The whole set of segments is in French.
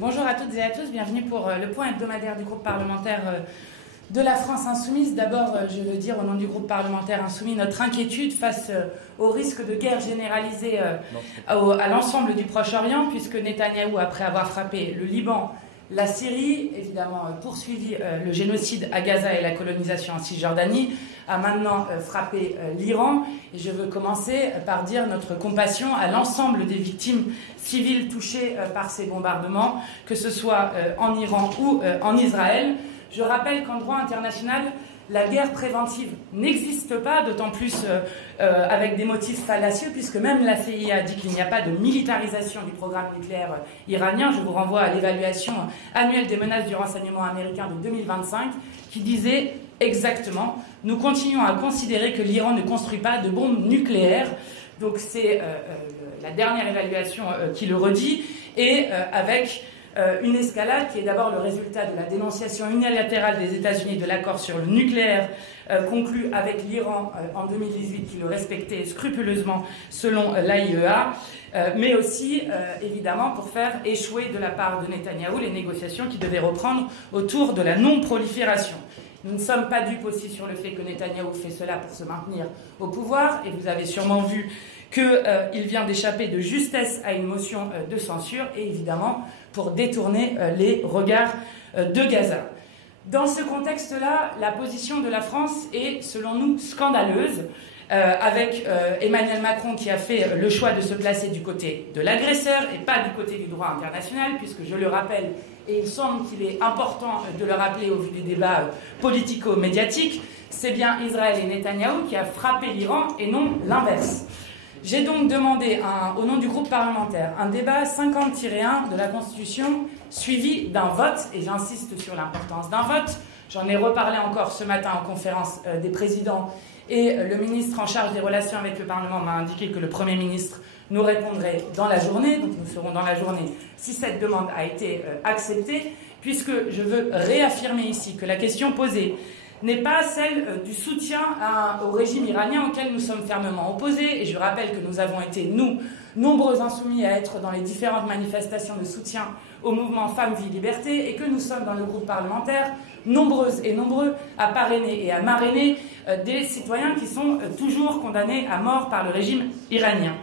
Bonjour à toutes et à tous, bienvenue pour le point hebdomadaire du groupe parlementaire de la France Insoumise. D'abord, je veux dire au nom du groupe parlementaire Insoumis notre inquiétude face au risque de guerre généralisée à l'ensemble du Proche-Orient, puisque Netanyahou, après avoir frappé le Liban, la Syrie, évidemment poursuivi le génocide à Gaza et la colonisation en Cisjordanie, a maintenant frappé l'Iran. Et je veux commencer par dire notre compassion à l'ensemble des victimes civiles touchées par ces bombardements, que ce soit en Iran ou en Israël. Je rappelle qu'en droit international, la guerre préventive n'existe pas, d'autant plus avec des motifs fallacieux, puisque même la CIA dit qu'il n'y a pas de militarisation du programme nucléaire iranien. Je vous renvoie à l'évaluation annuelle des menaces du renseignement américain de 2025, qui disait exactement « Nous continuons à considérer que l'Iran ne construit pas de bombes nucléaires ». Donc c'est la dernière évaluation qui le redit, et avec une escalade qui est d'abord le résultat de la dénonciation unilatérale des États-Unis de l'accord sur le nucléaire conclu avec l'Iran en 2018, qui le respectait scrupuleusement selon l'AIEA, mais aussi évidemment pour faire échouer de la part de Netanyahou les négociations qui devaient reprendre autour de la non-prolifération. Nous ne sommes pas dupes aussi sur le fait que Netanyahou fait cela pour se maintenir au pouvoir, et vous avez sûrement vu qu'il vient d'échapper de justesse à une motion de censure, et évidemment pour détourner les regards de Gaza. Dans ce contexte-là, la position de la France est, selon nous, scandaleuse, avec Emmanuel Macron qui a fait le choix de se placer du côté de l'agresseur et pas du côté du droit international, puisque, je le rappelle, et il semble qu'il est important de le rappeler au vu des débats politico-médiatiques, c'est bien Israël et Netanyahou qui a frappé l'Iran et non l'inverse. J'ai donc demandé, au nom du groupe parlementaire, un débat 50-1 de la Constitution suivi d'un vote, et j'insiste sur l'importance d'un vote. J'en ai reparlé encore ce matin en conférence des présidents, et le ministre en charge des relations avec le Parlement m'a indiqué que le Premier ministre nous répondrait dans la journée, donc nous serons dans la journée si cette demande a été acceptée, puisque je veux réaffirmer ici que la question posée n'est pas celle du soutien au régime iranien auquel nous sommes fermement opposés. Et je rappelle que nous avons été, nous, nombreux insoumis à être dans les différentes manifestations de soutien au mouvement Femmes, Vie, Liberté, et que nous sommes dans le groupe parlementaire nombreuses et nombreux à parrainer et à marrainer des citoyens qui sont toujours condamnés à mort par le régime iranien.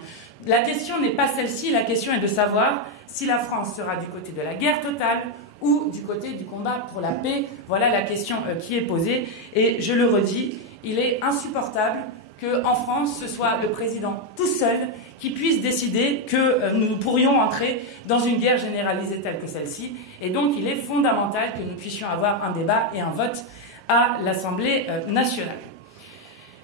La question n'est pas celle-ci, la question est de savoir si la France sera du côté de la guerre totale ou du côté du combat pour la paix. Voilà la question qui est posée. Et je le redis, il est insupportable qu'en France, ce soit le président tout seul qui puisse décider que nous pourrions entrer dans une guerre généralisée telle que celle-ci. Et donc, il est fondamental que nous puissions avoir un débat et un vote à l'Assemblée nationale.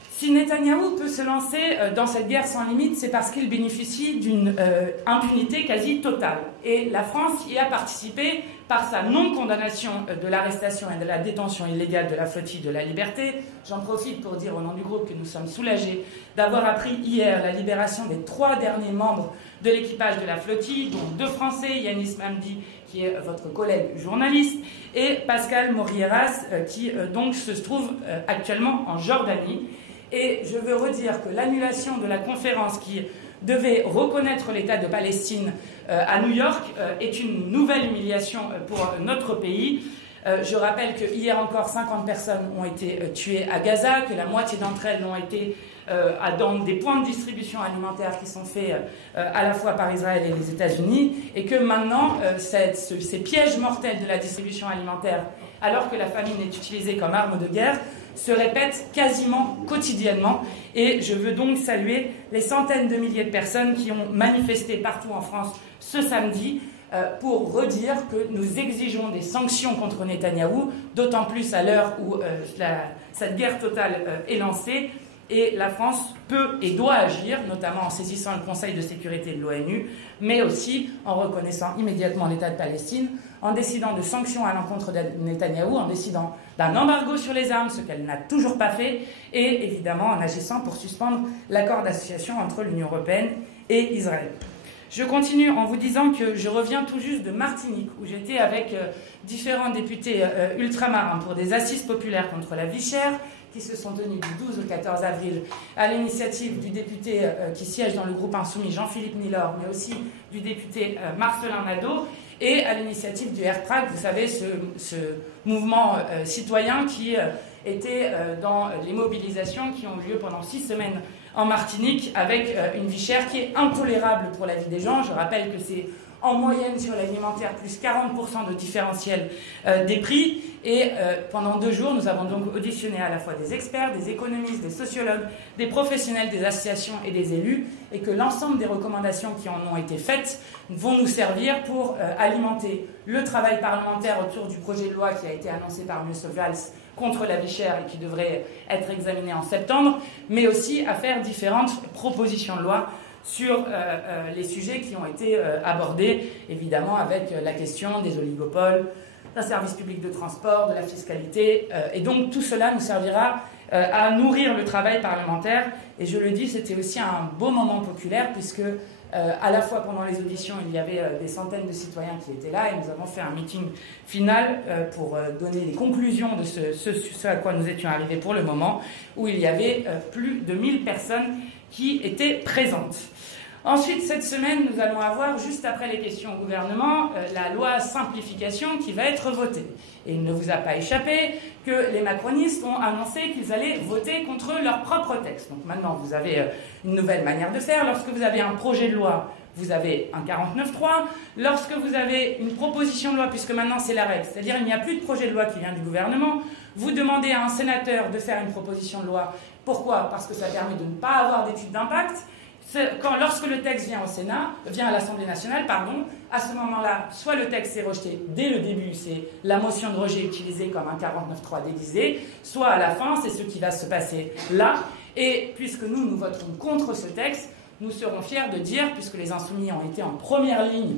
Si Netanyahou peut se lancer dans cette guerre sans limite, c'est parce qu'il bénéficie d'une impunité quasi totale. Et la France y a participé par sa non-condamnation de l'arrestation et de la détention illégale de la flottille de la Liberté. J'en profite pour dire au nom du groupe que nous sommes soulagés d'avoir appris hier la libération des 3 derniers membres de l'équipage de la flottille, dont 2 Français, Yanis Mamdi, qui est votre collègue journaliste, et Pascal Morieras, qui donc se trouve actuellement en Jordanie. Et je veux redire que l'annulation de la conférence qui devait reconnaître l'État de Palestine à New York est une nouvelle humiliation pour notre pays. Je rappelle que hier encore 50 personnes ont été tuées à Gaza, que la moitié d'entre elles l'ont été dans des points de distribution alimentaire qui sont faits à la fois par Israël et les États-Unis, et que maintenant ces pièges mortels de la distribution alimentaire, alors que la famine est utilisée comme arme de guerre, se répètent quasiment quotidiennement. Et je veux donc saluer les centaines de milliers de personnes qui ont manifesté partout en France ce samedi pour redire que nous exigeons des sanctions contre Netanyahou, d'autant plus à l'heure où cette guerre totale est lancée. Et la France peut et doit agir, notamment en saisissant le Conseil de sécurité de l'ONU, mais aussi en reconnaissant immédiatement l'État de Palestine, en décidant de sanctions à l'encontre de Netanyahou, en décidant d'un embargo sur les armes, ce qu'elle n'a toujours pas fait, et évidemment en agissant pour suspendre l'accord d'association entre l'Union européenne et Israël. Je continue en vous disant que je reviens tout juste de Martinique, où j'étais avec différents députés ultramarins pour des assises populaires contre la vie chère, qui se sont tenues du 12 au 14 avril à l'initiative du député qui siège dans le groupe Insoumis, Jean-Philippe Nilor, mais aussi du député Marcelin Nadeau, et à l'initiative du RPRAC, vous savez, ce mouvement citoyen qui était dans les mobilisations qui ont lieu pendant 6 semaines en Martinique, avec une vie chère qui est intolérable pour la vie des gens. Je rappelle que c'est en moyenne sur l'alimentaire plus 40% de différentiel des prix. Et pendant 2 jours, nous avons donc auditionné à la fois des experts, des économistes, des sociologues, des professionnels des associations et des élus, et que l'ensemble des recommandations qui en ont été faites vont nous servir pour alimenter le travail parlementaire autour du projet de loi qui a été annoncé par M. Valls contre la vie chère et qui devrait être examiné en septembre, mais aussi à faire différentes propositions de loi sur les sujets qui ont été abordés, évidemment avec la question des oligopoles, d'un service public de transport, de la fiscalité. Et donc tout cela nous servira à nourrir le travail parlementaire. Et je le dis, c'était aussi un beau moment populaire, puisque à la fois pendant les auditions, il y avait des centaines de citoyens qui étaient là, et nous avons fait un meeting final pour donner les conclusions de ce à quoi nous étions arrivés pour le moment, où il y avait plus de 1000 personnes qui étaient présentes. Ensuite, cette semaine, nous allons avoir, juste après les questions au gouvernement, la loi simplification qui va être votée. Et il ne vous a pas échappé que les macronistes ont annoncé qu'ils allaient voter contre leur propre texte. Donc maintenant, vous avez une nouvelle manière de faire. Lorsque vous avez un projet de loi, vous avez un 49.3. Lorsque vous avez une proposition de loi, puisque maintenant c'est la règle, c'est-à-dire il n'y a plus de projet de loi qui vient du gouvernement, vous demandez à un sénateur de faire une proposition de loi. Pourquoi? Parce que ça permet de ne pas avoir d'étude d'impact. Lorsque le texte vient à l'Assemblée nationale, à ce moment-là, soit le texte est rejeté dès le début, c'est la motion de rejet utilisée comme un 49.3 déguisé, soit à la fin, c'est ce qui va se passer là. Et puisque nous voterons contre ce texte, nous serons fiers de dire, puisque les Insoumis ont été en première ligne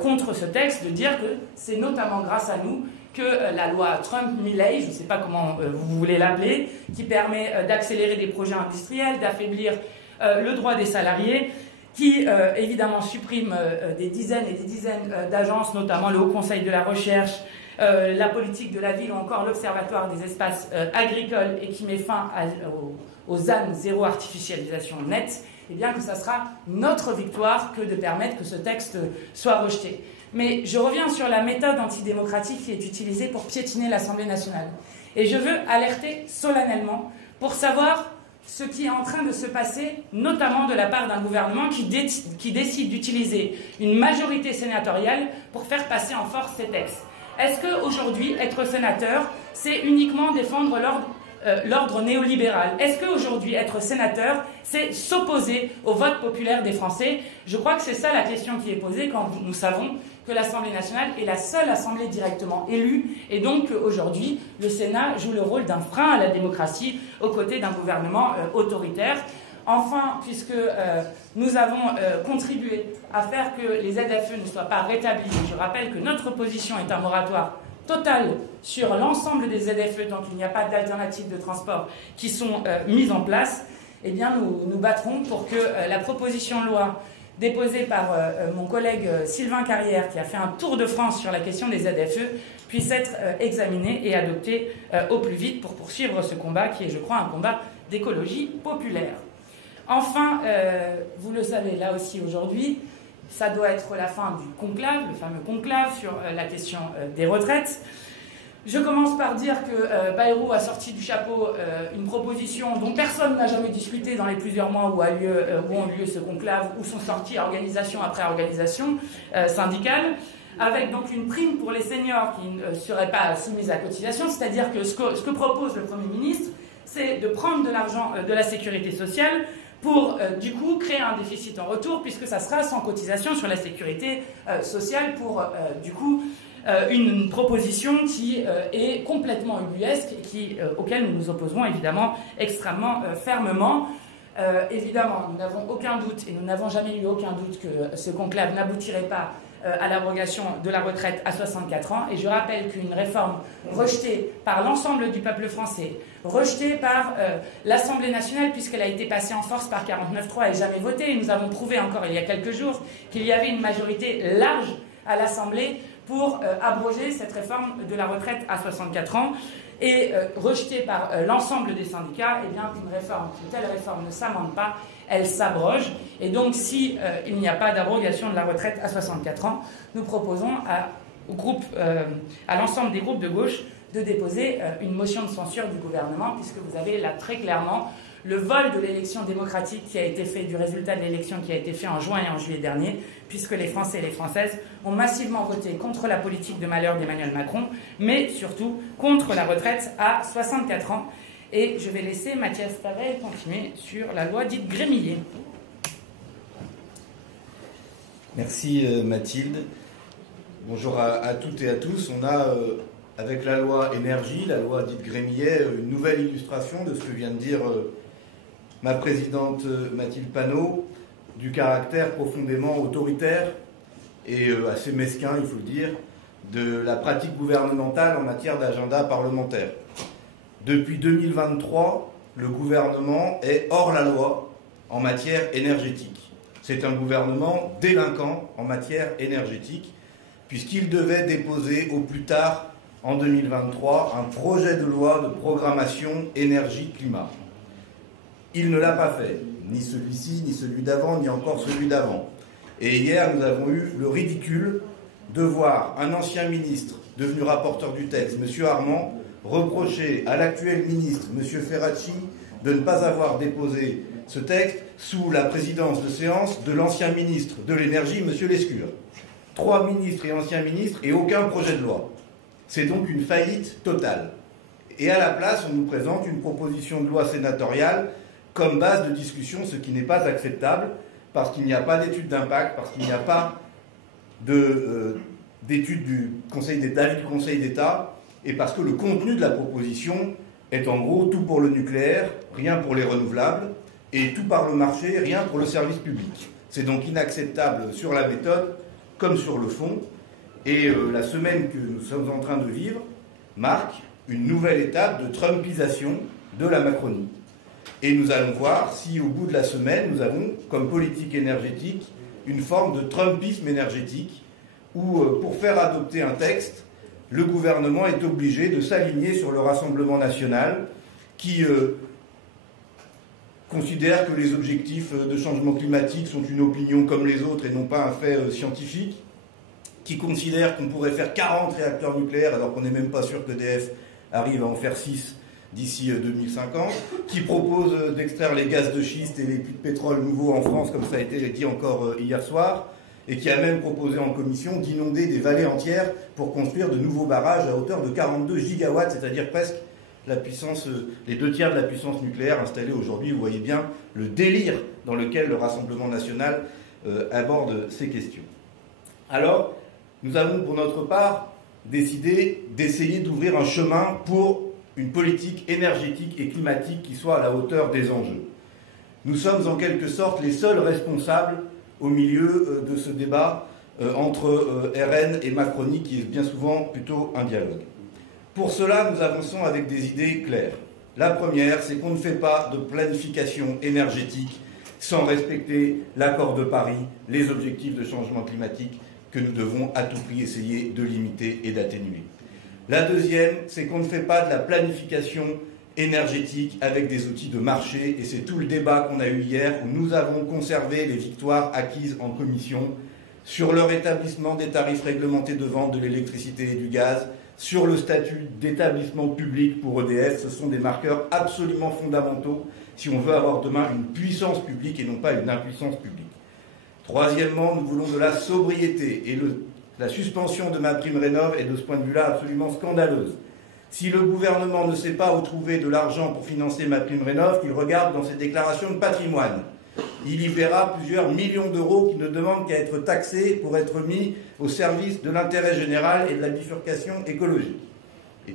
contre ce texte, de dire que c'est notamment grâce à nous que la loi Trump-Milley, je ne sais pas comment vous voulez l'appeler, qui permet d'accélérer des projets industriels, d'affaiblir le droit des salariés, qui évidemment supprime des dizaines et des dizaines d'agences, notamment le Haut Conseil de la Recherche, la politique de la ville ou encore l'Observatoire des espaces agricoles, et qui met fin aux ZAN, zéro artificialisation nette, eh bien que ça sera notre victoire que de permettre que ce texte soit rejeté. Mais je reviens sur la méthode antidémocratique qui est utilisée pour piétiner l'Assemblée nationale. Et je veux alerter solennellement pour savoir ce qui est en train de se passer, notamment de la part d'un gouvernement qui décide d'utiliser une majorité sénatoriale pour faire passer en force ces textes. Est-ce qu'aujourd'hui, être sénateur, c'est uniquement défendre l'ordre néolibéral? Est-ce qu'aujourd'hui, être sénateur, c'est s'opposer au vote populaire des Français? Je crois que c'est ça la question qui est posée quand nous savons que l'Assemblée nationale est la seule assemblée directement élue, et donc aujourd'hui, le Sénat joue le rôle d'un frein à la démocratie aux côtés d'un gouvernement autoritaire. Enfin, puisque nous avons contribué à faire que les ZFE ne soient pas rétablis, je rappelle que notre position est un moratoire total sur l'ensemble des ZFE tant qu'il n'y a pas d'alternatives de transport qui sont mises en place, eh bien nous nous battrons pour que la proposition de loi déposée par mon collègue Sylvain Carrière, qui a fait un tour de France sur la question des ZFE, puisse être examinée et adoptée au plus vite pour poursuivre ce combat qui est, je crois, un combat d'écologie populaire. Enfin, vous le savez, là aussi aujourd'hui, ça doit être la fin du conclave, le fameux conclave sur la question des retraites. Je commence par dire que Bayrou a sorti du chapeau une proposition dont personne n'a jamais discuté dans les plusieurs mois où ont lieu ce conclave, où sont sorties organisation après organisation syndicale, avec donc une prime pour les seniors qui ne seraient pas soumises à cotisation, c'est-à-dire que ce que propose le Premier ministre, c'est de prendre de l'argent de la sécurité sociale pour, du coup, créer un déficit en retour, puisque ça sera sans cotisation sur la sécurité sociale pour, du coup, une proposition qui est complètement ubuesque et auquel nous nous opposerons évidemment extrêmement fermement. Évidemment, nous n'avons aucun doute, et nous n'avons jamais eu aucun doute que ce conclave n'aboutirait pas à l'abrogation de la retraite à 64 ans. Et je rappelle qu'une réforme rejetée par l'ensemble du peuple français, rejetée par l'Assemblée nationale, puisqu'elle a été passée en force par 49.3 et jamais votée. Et nous avons prouvé encore il y a quelques jours qu'il y avait une majorité large à l'Assemblée pour abroger cette réforme de la retraite à 64 ans. Et rejetée par l'ensemble des syndicats, eh bien, une telle réforme ne s'amende pas, elle s'abroge. Et donc, si il n'y a pas d'abrogation de la retraite à 64 ans, nous proposons à l'ensemble des groupes de gauche de déposer une motion de censure du gouvernement, puisque vous avez là très clairement le vol de l'élection démocratique qui a été fait, du résultat de l'élection qui a été fait en juin et en juillet dernier, puisque les Français et les Françaises ont massivement voté contre la politique de malheur d'Emmanuel Macron, mais surtout contre la retraite à 64 ans. Et je vais laisser Mathias Tavel continuer sur la loi dite Grémillet. Merci Mathilde. Bonjour à toutes et à tous. On a, avec la loi énergie, la loi dite Grémillet, une nouvelle illustration de ce que vient de dire ma présidente Mathilde Panot, du caractère profondément autoritaire et assez mesquin, il faut le dire, de la pratique gouvernementale en matière d'agenda parlementaire. Depuis 2023, le gouvernement est hors la loi en matière énergétique. C'est un gouvernement délinquant en matière énergétique, puisqu'il devait déposer au plus tard en 2023 un projet de loi de programmation énergie-climat. Il ne l'a pas fait, ni celui-ci, ni celui d'avant, ni encore celui d'avant. Et hier, nous avons eu le ridicule de voir un ancien ministre, devenu rapporteur du texte, M. Armand, reprocher à l'actuel ministre, M. Ferracci, de ne pas avoir déposé ce texte sous la présidence de séance de l'ancien ministre de l'énergie, M. Lescure. 3 ministres et anciens ministres et aucun projet de loi. C'est donc une faillite totale. Et à la place, on nous présente une proposition de loi sénatoriale comme base de discussion, ce qui n'est pas acceptable, parce qu'il n'y a pas d'étude d'impact, parce qu'il n'y a pas d'étude du Conseil d'État, et parce que le contenu de la proposition est en gros tout pour le nucléaire, rien pour les renouvelables, et tout par le marché, rien pour le service public. C'est donc inacceptable sur la méthode comme sur le fond, et la semaine que nous sommes en train de vivre marque une nouvelle étape de trumpisation de la Macronie. Et nous allons voir si au bout de la semaine, nous avons comme politique énergétique une forme de trumpisme énergétique où, pour faire adopter un texte, le gouvernement est obligé de s'aligner sur le Rassemblement national qui considère que les objectifs de changement climatique sont une opinion comme les autres et non pas un fait scientifique, qui considère qu'on pourrait faire 40 réacteurs nucléaires alors qu'on n'est même pas sûr qu'EDF arrive à en faire 6 d'ici 2050, qui propose d'extraire les gaz de schiste et les puits de pétrole nouveaux en France, comme ça a été dit encore hier soir, et qui a même proposé en commission d'inonder des vallées entières pour construire de nouveaux barrages à hauteur de 42 gigawatts, c'est-à-dire presque la puissance, les 2/3 de la puissance nucléaire installée aujourd'hui. Vous voyez bien le délire dans lequel le Rassemblement national aborde ces questions. Alors, nous avons pour notre part décidé d'essayer d'ouvrir un chemin pour une politique énergétique et climatique qui soit à la hauteur des enjeux. Nous sommes en quelque sorte les seuls responsables au milieu de ce débat entre RN et Macronie, qui est bien souvent plutôt un dialogue. Pour cela, nous avançons avec des idées claires. La première, c'est qu'on ne fait pas de planification énergétique sans respecter l'accord de Paris, les objectifs de changement climatique que nous devons à tout prix essayer de limiter et d'atténuer. La deuxième, c'est qu'on ne fait pas de la planification énergétique avec des outils de marché, et c'est tout le débat qu'on a eu hier, où nous avons conservé les victoires acquises en commission sur le rétablissement des tarifs réglementés de vente de l'électricité et du gaz, sur le statut d'établissement public pour EDF. Ce sont des marqueurs absolument fondamentaux si on veut avoir demain une puissance publique et non pas une impuissance publique. Troisièmement, nous voulons de la sobriété, et la suspension de MaPrimeRénov' est de ce point de vue-là absolument scandaleuse. Si le gouvernement ne sait pas où trouver de l'argent pour financer MaPrimeRénov', qu'il regarde dans ses déclarations de patrimoine. Il y verra plusieurs millions d'euros qui ne demandent qu'à être taxés pour être mis au service de l'intérêt général et de la bifurcation écologique. Et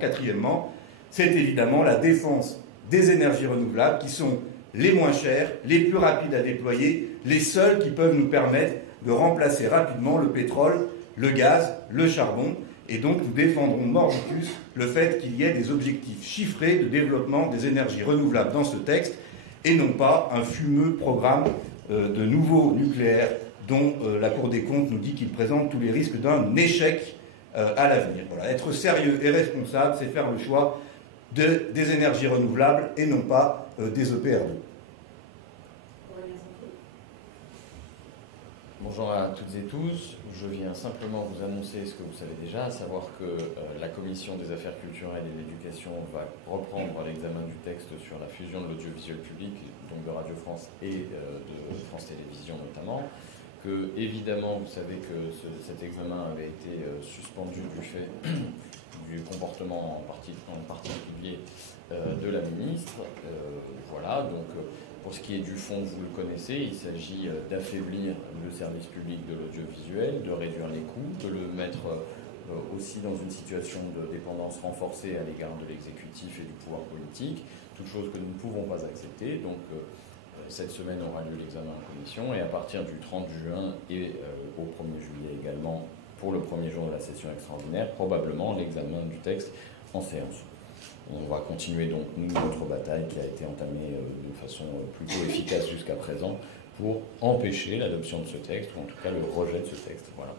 quatrièmement, c'est évidemment la défense des énergies renouvelables qui sont les moins chères, les plus rapides à déployer, les seules qui peuvent nous permettre de remplacer rapidement le pétrole, le gaz, le charbon. Et donc nous défendrons mordicus le fait qu'il y ait des objectifs chiffrés de développement des énergies renouvelables dans ce texte et non pas un fumeux programme de nouveau nucléaire dont la Cour des comptes nous dit qu'il présente tous les risques d'un échec à l'avenir. Voilà. Être sérieux et responsable, c'est faire le choix des énergies renouvelables et non pas des EPR2. Bonjour à toutes et tous. Je viens simplement vous annoncer ce que vous savez déjà, à savoir que la Commission des affaires culturelles et de l'éducation va reprendre l'examen du texte sur la fusion de l'audiovisuel public, donc de Radio France et de France Télévisions notamment. Que, évidemment, vous savez que cet examen avait été suspendu du fait du comportement en particulier de la ministre. Voilà, donc pour ce qui est du fond, vous le connaissez, il s'agit d'affaiblir le service public de l'audiovisuel, de réduire les coûts, de le mettre aussi dans une situation de dépendance renforcée à l'égard de l'exécutif et du pouvoir politique, toute chose que nous ne pouvons pas accepter. Donc cette semaine aura lieu l'examen en commission et à partir du 30 juin et au 1er juillet également, pour le premier jour de la session extraordinaire, probablement l'examen du texte en séance. On va continuer donc notre bataille qui a été entamée de façon plutôt efficace jusqu'à présent pour empêcher l'adoption de ce texte, ou en tout cas le rejet de ce texte. Voilà.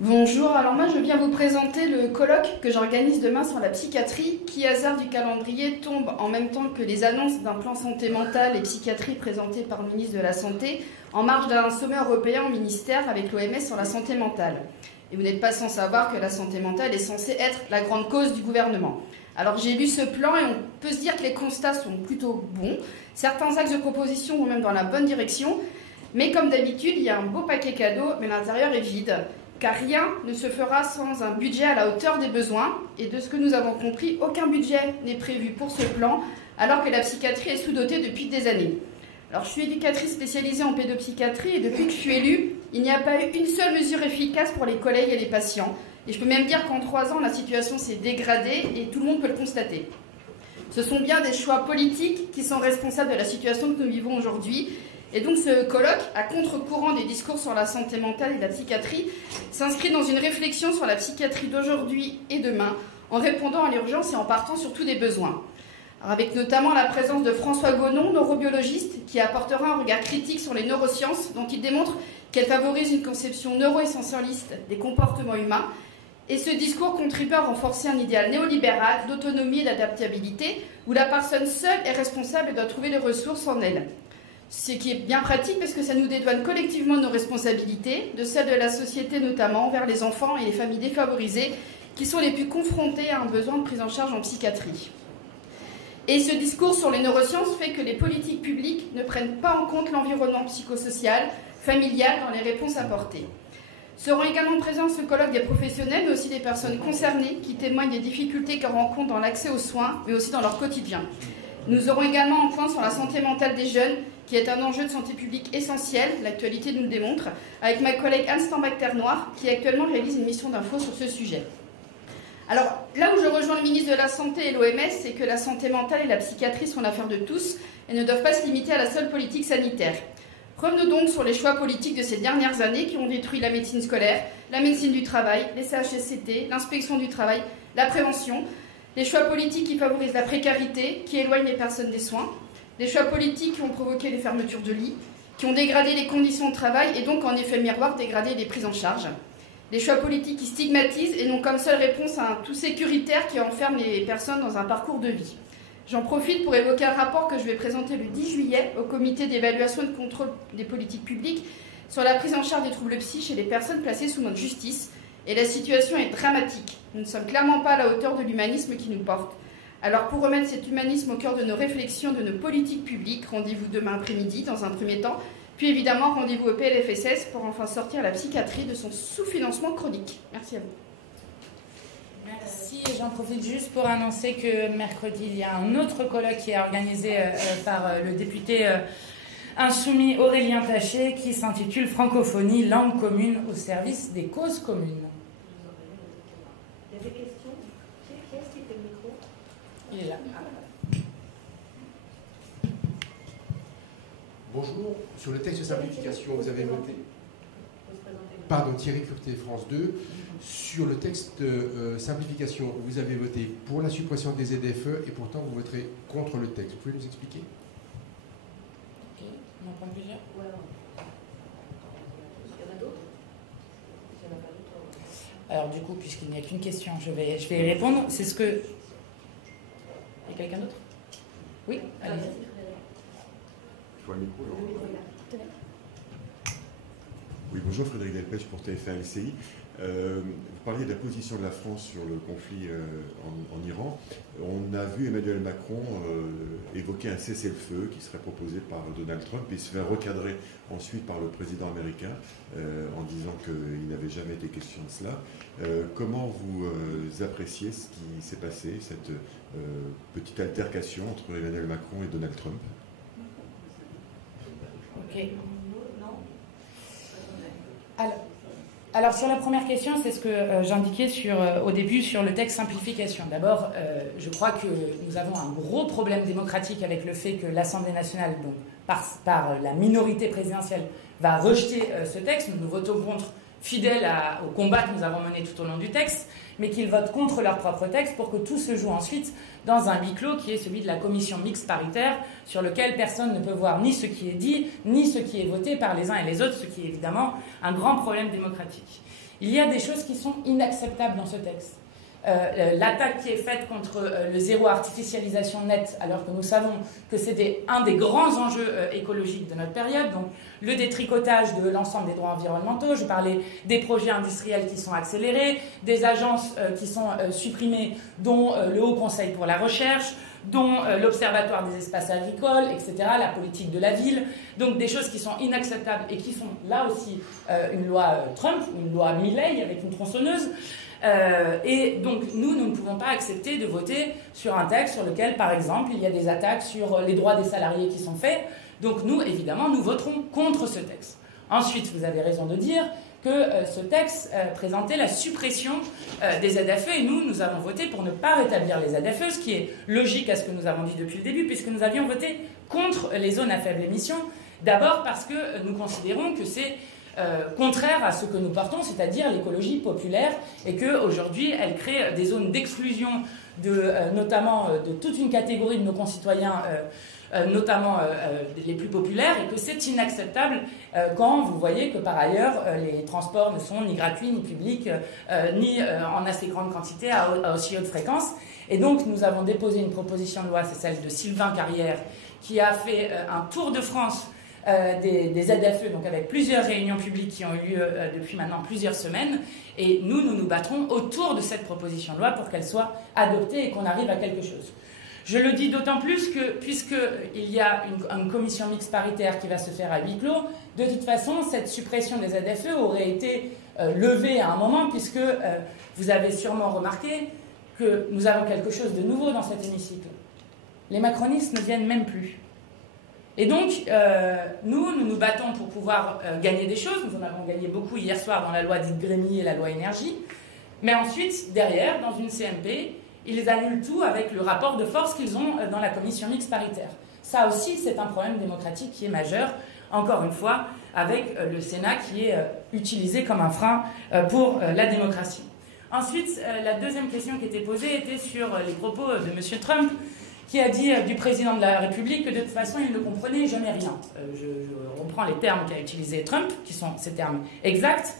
Bonjour, alors moi je viens vous présenter le colloque que j'organise demain sur la psychiatrie qui, hasard du calendrier, tombe en même temps que les annonces d'un plan santé mentale et psychiatrie présenté par le ministre de la Santé en marge d'un sommet européen au ministère avec l'OMS sur la santé mentale. Et vous n'êtes pas sans savoir que la santé mentale est censée être la grande cause du gouvernement. Alors j'ai lu ce plan et on peut se dire que les constats sont plutôt bons. Certains axes de proposition vont même dans la bonne direction. Mais comme d'habitude, il y a un beau paquet cadeau, mais l'intérieur est vide. Car rien ne se fera sans un budget à la hauteur des besoins. Et de ce que nous avons compris, aucun budget n'est prévu pour ce plan, alors que la psychiatrie est sous-dotée depuis des années. Alors je suis éducatrice spécialisée en pédopsychiatrie et depuis que je suis élue, il n'y a pas eu une seule mesure efficace pour les collègues et les patients. Et je peux même dire qu'en 3 ans, la situation s'est dégradée et tout le monde peut le constater. Ce sont bien des choix politiques qui sont responsables de la situation que nous vivons aujourd'hui. Et donc ce colloque, à contre-courant des discours sur la santé mentale et la psychiatrie, s'inscrit dans une réflexion sur la psychiatrie d'aujourd'hui et demain, en répondant à l'urgence et en partant surtout des besoins. Alors avec notamment la présence de François Gonon, neurobiologiste, qui apportera un regard critique sur les neurosciences, dont il démontre qu'elles favorisent une conception neuro-essentialiste des comportements humains. Et ce discours contribue à renforcer un idéal néolibéral d'autonomie et d'adaptabilité, où la personne seule est responsable et doit trouver les ressources en elle. Ce qui est bien pratique parce que ça nous dédouane collectivement de nos responsabilités, de celles de la société notamment, envers les enfants et les familles défavorisées, qui sont les plus confrontés à un besoin de prise en charge en psychiatrie. Et ce discours sur les neurosciences fait que les politiques publiques ne prennent pas en compte l'environnement psychosocial, familial dans les réponses apportées. Seront également présents ce colloque des professionnels, mais aussi des personnes concernées qui témoignent des difficultés qu'elles rencontrent dans l'accès aux soins, mais aussi dans leur quotidien. Nous aurons également un point sur la santé mentale des jeunes, qui est un enjeu de santé publique essentiel, l'actualité nous le démontre, avec ma collègue Anne Stambach-Ternoir, qui actuellement réalise une mission d'info sur ce sujet. Alors, là où je rejoins le ministre de la Santé et l'OMS, c'est que la santé mentale et la psychiatrie sont l'affaire de tous et ne doivent pas se limiter à la seule politique sanitaire. Revenons donc sur les choix politiques de ces dernières années qui ont détruit la médecine scolaire, la médecine du travail, les CHSCT, l'inspection du travail, la prévention, les choix politiques qui favorisent la précarité, qui éloignent les personnes des soins, les choix politiques qui ont provoqué les fermetures de lits, qui ont dégradé les conditions de travail et donc en effet miroir dégradé les prises en charge. Les choix politiques qui stigmatisent et n'ont comme seule réponse un tout sécuritaire qui enferme les personnes dans un parcours de vie. J'en profite pour évoquer un rapport que je vais présenter le 10 juillet au comité d'évaluation et de contrôle des politiques publiques sur la prise en charge des troubles psy chez les personnes placées sous main de justice. Et la situation est dramatique. Nous ne sommes clairement pas à la hauteur de l'humanisme qui nous porte. Alors pour remettre cet humanisme au cœur de nos réflexions, de nos politiques publiques, rendez-vous demain après-midi dans un premier temps. Puis évidemment, rendez-vous au PLFSS pour enfin sortir la psychiatrie de son sous-financement chronique. Merci à vous. Merci. J'en profite juste pour annoncer que mercredi, il y a un autre colloque qui est organisé par le député insoumis Aurélien Taché qui s'intitule « Francophonie, langue commune au service des causes communes ». Il y a des questions? Qui est-ce qui fait le micro? Il est là. Bonjour. Sur le texte de simplification, vous avez voté. Pardon, Thierry Curté, France 2. Sur le texte de simplification, vous avez voté pour la suppression des ZFE et pourtant vous voterez contre le texte. Vous pouvez nous expliquer? Ok, on en prend plusieurs. Ouais. Il y en a d'autres? Il y en a pas d'autres. Alors du coup, puisqu'il n'y a qu'une question, je vais y répondre. C'est ce que... Il y a quelqu'un d'autre? Oui, allez-y. Il faut un micro, là. Oui, bonjour, Frédéric Delpech pour TF1 LCI. Vous parliez de la position de la France sur le conflit en Iran. On a vu Emmanuel Macron évoquer un cessez-le-feu qui serait proposé par Donald Trump et se faire recadrer ensuite par le président américain en disant qu'il n'avait jamais été question de cela. Comment vous appréciez ce qui s'est passé, cette petite altercation entre Emmanuel Macron et Donald Trump? Ok. Alors sur la première question, c'est ce que j'indiquais au début sur le texte simplification. D'abord, je crois que nous avons un gros problème démocratique avec le fait que l'Assemblée nationale, donc par la minorité présidentielle, va rejeter ce texte. Nous votons contre, fidèles au combat que nous avons mené tout au long du texte, mais qu'ils votent contre leur propre texte pour que tout se joue ensuite dans un huis clos qui est celui de la commission mixte paritaire, sur lequel personne ne peut voir ni ce qui est dit, ni ce qui est voté par les uns et les autres, ce qui est évidemment un grand problème démocratique. Il y a des choses qui sont inacceptables dans ce texte. L'attaque qui est faite contre le zéro artificialisation nette, alors que nous savons que c'est un des grands enjeux écologiques de notre période, donc le détricotage de l'ensemble des droits environnementaux, je parlais des projets industriels qui sont accélérés, des agences qui sont supprimées, dont le Haut Conseil pour la recherche, dont l'Observatoire des espaces agricoles, etc., la politique de la ville, donc des choses qui sont inacceptables et qui sont là aussi une loi Trump, une loi Milei avec une tronçonneuse. Et donc nous ne pouvons pas accepter de voter sur un texte sur lequel, par exemple, il y a des attaques sur les droits des salariés qui sont faits. Donc nous, évidemment, nous voterons contre ce texte. Ensuite, vous avez raison de dire que ce texte présentait la suppression des ZFE et nous avons voté pour ne pas rétablir les ZFE, ce qui est logique à ce que nous avons dit depuis le début, puisque nous avions voté contre les zones à faible émission, d'abord parce que nous considérons que c'est contraire à ce que nous portons, c'est-à-dire l'écologie populaire, et qu'aujourd'hui, elle crée des zones d'exclusion, notamment de toute une catégorie de nos concitoyens, notamment les plus populaires, et que c'est inacceptable quand vous voyez que par ailleurs, les transports ne sont ni gratuits, ni publics, ni en assez grande quantité, à aussi haute fréquence. Et donc, nous avons déposé une proposition de loi, c'est celle de Sylvain Carrière, qui a fait un tour de France des ZFE, donc avec plusieurs réunions publiques qui ont eu lieu depuis maintenant plusieurs semaines. Et nous battrons autour de cette proposition de loi pour qu'elle soit adoptée et qu'on arrive à quelque chose. Je le dis d'autant plus que, puisqu'il y a une commission mixte paritaire qui va se faire à huis clos, de toute façon, cette suppression des ZFE aurait été levée à un moment, puisque vous avez sûrement remarqué que nous avons quelque chose de nouveau dans cet hémicycle. Les macronistes ne viennent même plus. Et donc, nous nous battons pour pouvoir gagner des choses. Nous en avons gagné beaucoup hier soir dans la loi dite Grémy et la loi énergie. Mais ensuite, derrière, dans une CMP, ils annulent tout avec le rapport de force qu'ils ont dans la commission mixte paritaire. Ça aussi, c'est un problème démocratique qui est majeur, encore une fois, avec le Sénat qui est utilisé comme un frein pour la démocratie. Ensuite, la deuxième question qui était posée était sur les propos de M. Trump, qui a dit du président de la République que de toute façon, il ne comprenait jamais rien. Je reprends les termes qu'a utilisés Trump, qui sont ces termes exacts.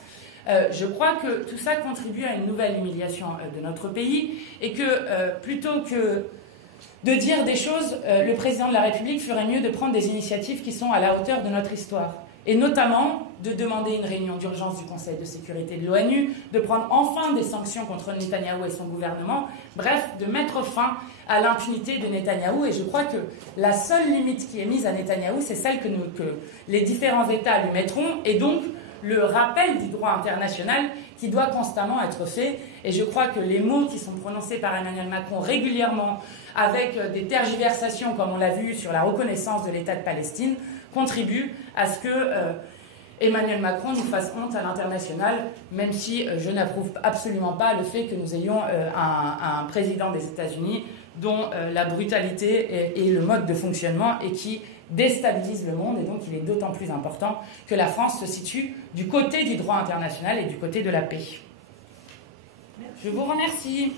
Je crois que tout ça contribue à une nouvelle humiliation de notre pays et que plutôt que de dire des choses, le président de la République ferait mieux de prendre des initiatives qui sont à la hauteur de notre histoire. Et notamment de demander une réunion d'urgence du Conseil de sécurité de l'ONU, de prendre enfin des sanctions contre Netanyahou et son gouvernement, bref, de mettre fin à l'impunité de Netanyahou. Et je crois que la seule limite qui est mise à Netanyahou, c'est celle que les différents États lui mettront, et donc le rappel du droit international qui doit constamment être fait. Et je crois que les mots qui sont prononcés par Emmanuel Macron régulièrement, avec des tergiversations, comme on l'a vu sur la reconnaissance de l'État de Palestine, contribue à ce que Emmanuel Macron nous fasse honte à l'international, même si je n'approuve absolument pas le fait que nous ayons un président des États-Unis dont la brutalité et le mode de fonctionnement et qui déstabilise le monde, et donc il est d'autant plus important que la France se situe du côté du droit international et du côté de la paix. Merci. Je vous remercie.